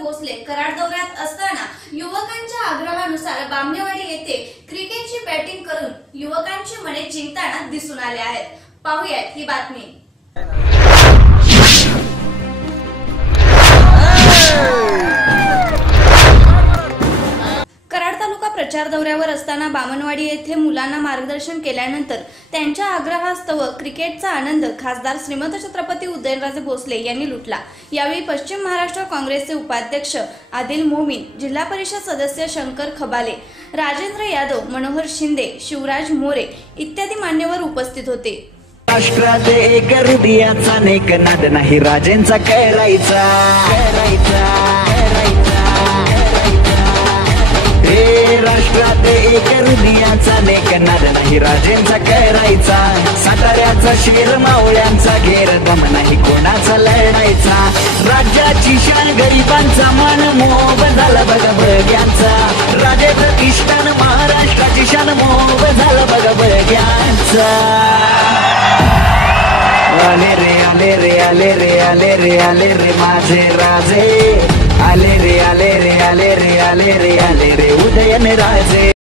भोसले कराड दौऱ्यात असताना युवकांच्या आग्रहानुसार बामणेवाडी येथे क्रिकेटची बॅटिंग करून युवकांची मने जिंकताना दिसून आले आहेत. पाहूयात ही बातमी. कराड तालुका प्रचार दौऱ्यावर असताना बामनवाडी येथे मुलांना मार्गदर्शन केल्यानंतर त्यांच्या आग्रहास्तव क्रिकेटचा आनंद खासदार श्रीमंत छत्रपती उदयनराजे भोसले यांनी लुटला. यावेळी पश्चिम महाराष्ट्र काँग्रेसचे उपाध्यक्ष आदिल मोमीन जिल्हा परिषद सदस्य शंकर खबाले राजेंद्र यादव मनोहर शिंदे शिवराज मोरे इत्यादी मान्यवर उपस्थित होते. राष्ट्रात एक हृदयाचा नेक नाद नाही. राजेंचा करायचा करायचा हे राष्ट्रात एक हृदयाचा नेक नाद नाही. राजेंचा करायचा साताऱ्याचा शेर मावळ्यांचा घेर दम नाही. कोणाचा लढायचा? राज्याची शान गरिबांचा मान मोब झाला बघा बळग्यांचा राजे प्रतिष्ठान महाराष्ट्राची शान मोब झाला बघा बळग्यांचा आले रे आले रे आले रे आले रे आले रे माझे राजे आले रे आले रे आले रे आले रे आले रे उदयन राजे